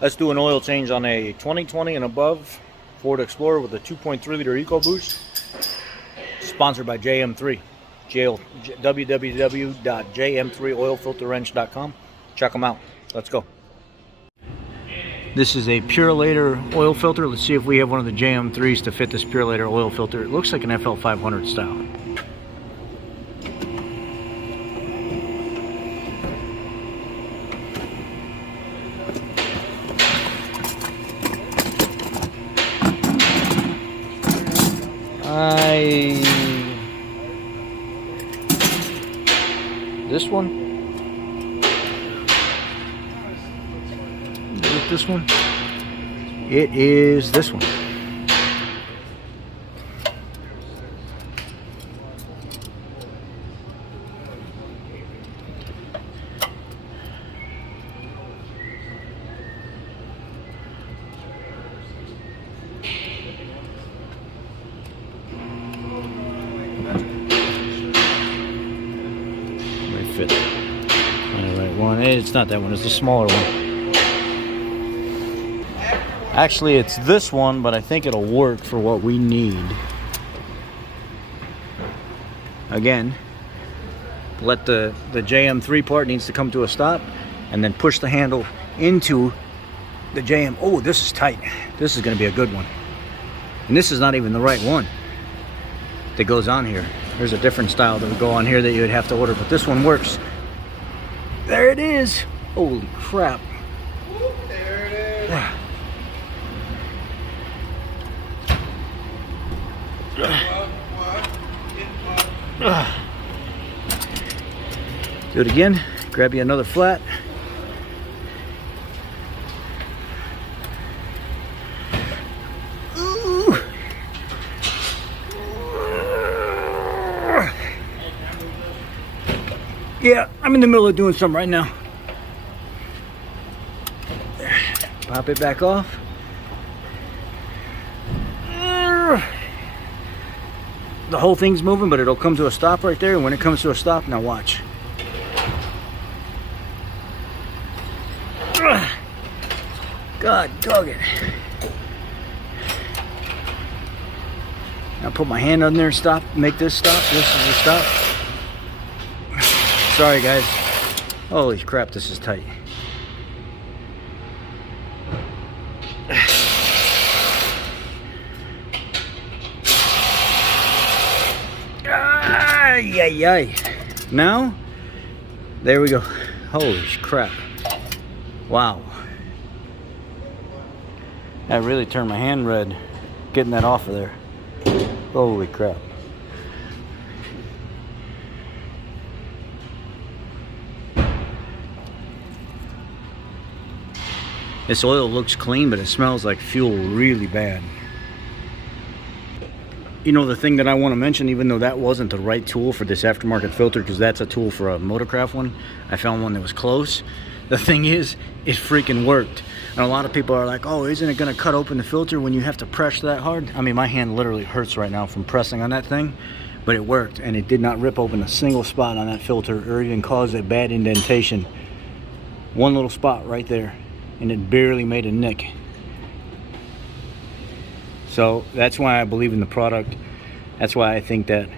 Let's do an oil change on a 2020 and above Ford Explorer with a 2.3 liter EcoBoost. Sponsored by JM3. www.jm3oilfilterwrench.com. Check them out. Let's go. This is a Purolator oil filter. Let's see if we have one of the JM3s to fit this Purolator oil filter. It looks like an FL500 style. This one? Is it this one? It is this one. Fit. All right, one. It's not that one. It's the smaller one. Actually, it's this one, but I think it'll work for what we need. Again, let the JM3 part needs to come to a stop, and then push the handle into the JM. Oh, this is tight. This is going to be a good one. And this is not even the right one that goes on here. There's a different style that would go on here that you would have to order, but this one works. There it is. Holy crap. There it is. Do it again. Grab you another flat. Yeah, I'm in the middle of doing something right now. Pop it back off. The whole thing's moving, but it'll come to a stop right there. And when it comes to a stop, now watch. God dog it. Now put my hand on there and stop. Make this stop. This is the stop. Sorry guys. Holy crap, this is tight. Ay, ay, ay. Now, there we go. Holy crap. Wow. That really turned my hand red getting that off of there. Holy crap. This oil looks clean, but it smells like fuel really bad. You know, the thing that I want to mention, even though that wasn't the right tool for this aftermarket filter, because that's a tool for a Motorcraft one, I found one that was close. The thing is, it freaking worked. And a lot of people are like, oh, isn't it going to cut open the filter when you have to press that hard? I mean, my hand literally hurts right now from pressing on that thing, but it worked, and it did not rip open a single spot on that filter or even cause a bad indentation. One little spot right there, and it barely made a nick. So that's why I believe in the product. That's why I think that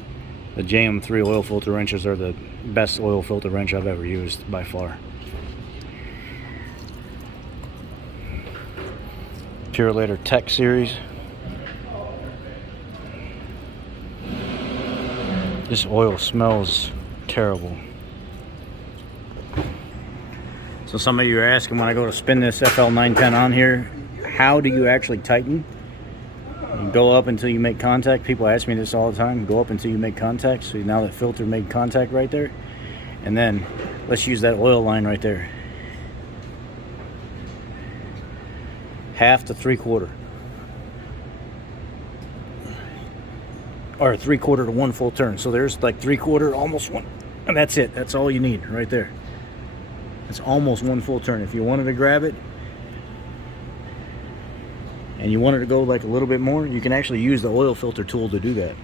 the JM3 oil filter wrenches are the best oil filter wrench I've ever used by far. Purolator Tech series. This oil smells terrible. So some of you are asking, when I go to spin this FL910 on here, how do you actually tighten? You go up until you make contact. People ask me this all the time. Go up until you make contact. So now that filter made contact right there. And then let's use that oil line right there. 1/2 to 3/4. Or 3/4 to 1 full turn. So there's like 3/4, almost 1. And that's it. That's all you need right there. It's almost 1 full turn. If you wanted to grab it and you wanted to go like a little bit more, you can actually use the oil filter tool to do that.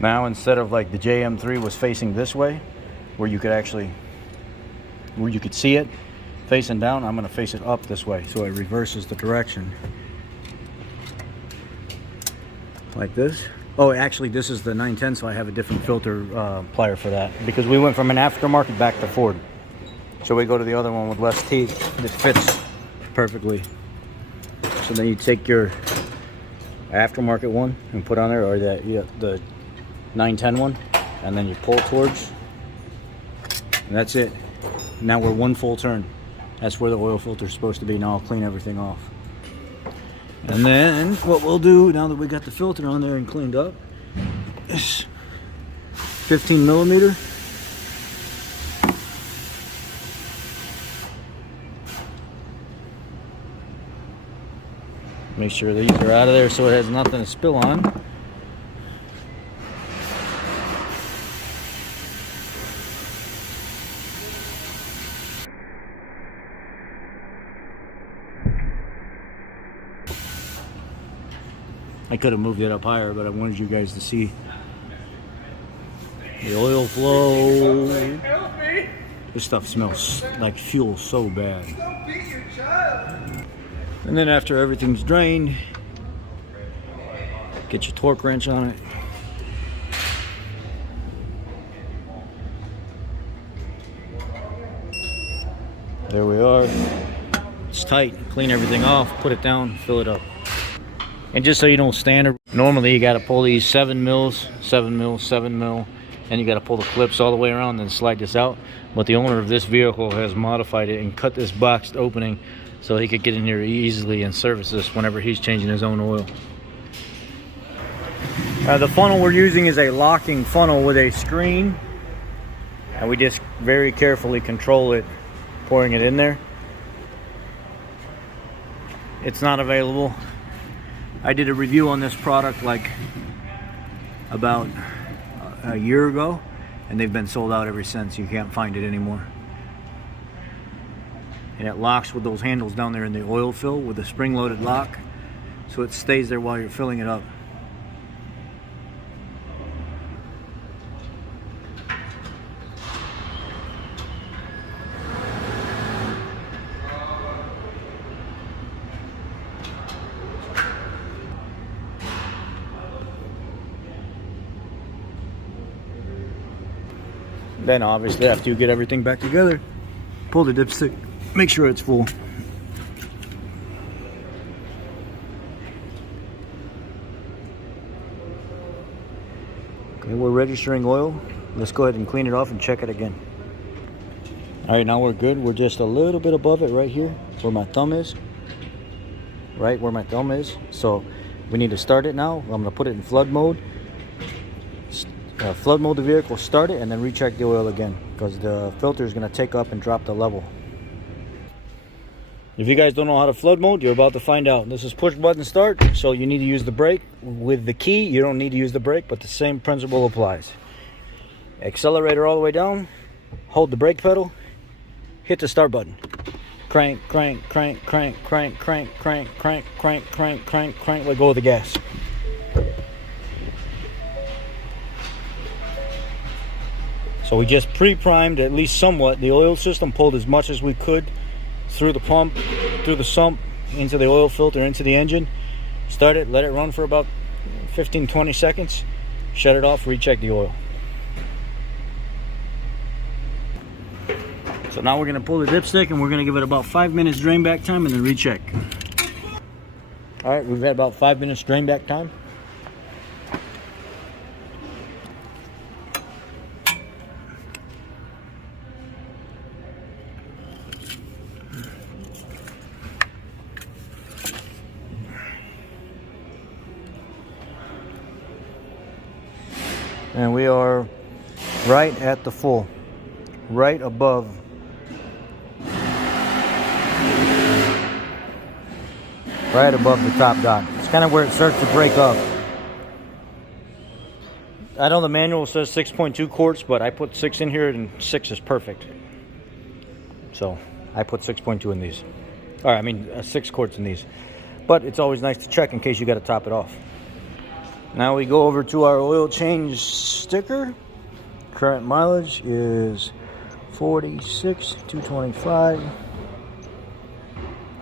Now, instead of like the JM3 was facing this way, where you could see it, facing down, I'm going to face it up this way so it reverses the direction. Like this. Oh, actually, this is the 910, so I have a different filter plier for that. Because we went from an aftermarket back to Ford. So we go to the other one with less teeth. It fits perfectly. So then you take your aftermarket one and put on there, or the 910 one, and then you pull towards. And that's it. Now we're one full turn. That's where the oil filter is supposed to be. Now I'll clean everything off. And then what we'll do, now that we got the filter on there and cleaned up, is 15 millimeter. Make sure these are out of there so it has nothing to spill on. I could have moved it up higher, but I wanted you guys to see the oil flow. Help me. This stuff smells like fuel so bad. Don't beat your child. And then after everything's drained, get your torque wrench on it. There we are. It's tight. Clean everything off, put it down, fill it up. And just so you don't stand, normally you got to pull these 7 mils, 7 mil, 7 mil, and you got to pull the clips all the way around and slide this out. But the owner of this vehicle has modified it and cut this boxed opening so he could get in here easily and service this whenever he's changing his own oil. The funnel we're using is a locking funnel with a screen, and we just very carefully control it, pouring it in there. It's not available. I did a review on this product like about a year ago, and they've been sold out ever since. You can't find it anymore. And it locks with those handles down there in the oil fill with a spring-loaded lock, so it stays there while you're filling it up. Then obviously after you get everything back together, pull the dipstick, make sure it's full. Okay, we're registering oil. Let's go ahead and clean it off and check it again. All right, now we're good. We're just a little bit above it right here where my thumb is. Right where my thumb is. So we need to start it now. I'm gonna put it in flood mode. Flood mode the vehicle, start it, and then recheck the oil again because the filter is going to take up and drop the level. If you guys don't know how to flood mode, you're about to find out. This is push button start, so you need to use the brake. With the key, you don't need to use the brake, but the same principle applies. Accelerator all the way down, hold the brake pedal, hit the start button. Crank, crank, crank, crank, crank, crank, crank, crank, crank, crank, crank, crank, let go of the gas. So we just pre-primed at least somewhat the oil system, pulled as much as we could through the pump, through the sump, into the oil filter, into the engine. Start it, let it run for about 15-20 seconds, shut it off, recheck the oil. So now we're going to pull the dipstick and we're going to give it about 5 minutes drain back time and then recheck. All right, we've had about 5 minutes drain back time. And we are right at the full, right above. Right above the top dot. It's kind of where it starts to break up. I know the manual says 6.2 quarts, but I put 6 in here and 6 is perfect. So I put 6.2 in these. Or I mean 6 quarts in these. But it's always nice to check in case you got to top it off. Now we go over to our oil change sticker. Current mileage is 46,225.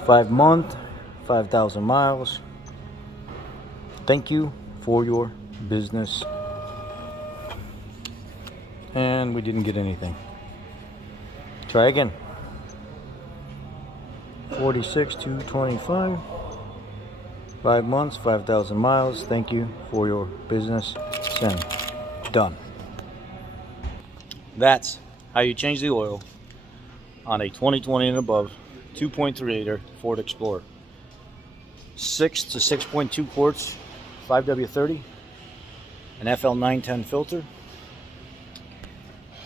5 month, 5,000 miles. Thank you for your business. And we didn't get anything. Try again. 46,225. 5 months, 5,000 miles. Thank you for your business. Send. Done. That's how you change the oil on a 2020 and above 2.3 liter Ford Explorer. 6 to 6.2 quarts, 5W30, an FL910 filter.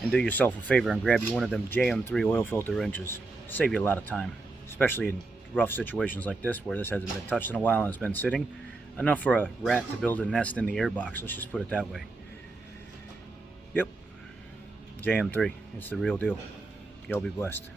And do yourself a favor and grab you one of them JM3 oil filter wrenches. Save you a lot of time, especially in rough situations like this where this hasn't been touched in a while and it's been sitting. Enough for a rat to build a nest in the airbox, let's just put it that way. Yep, JM3, it's the real deal. Y'all be blessed.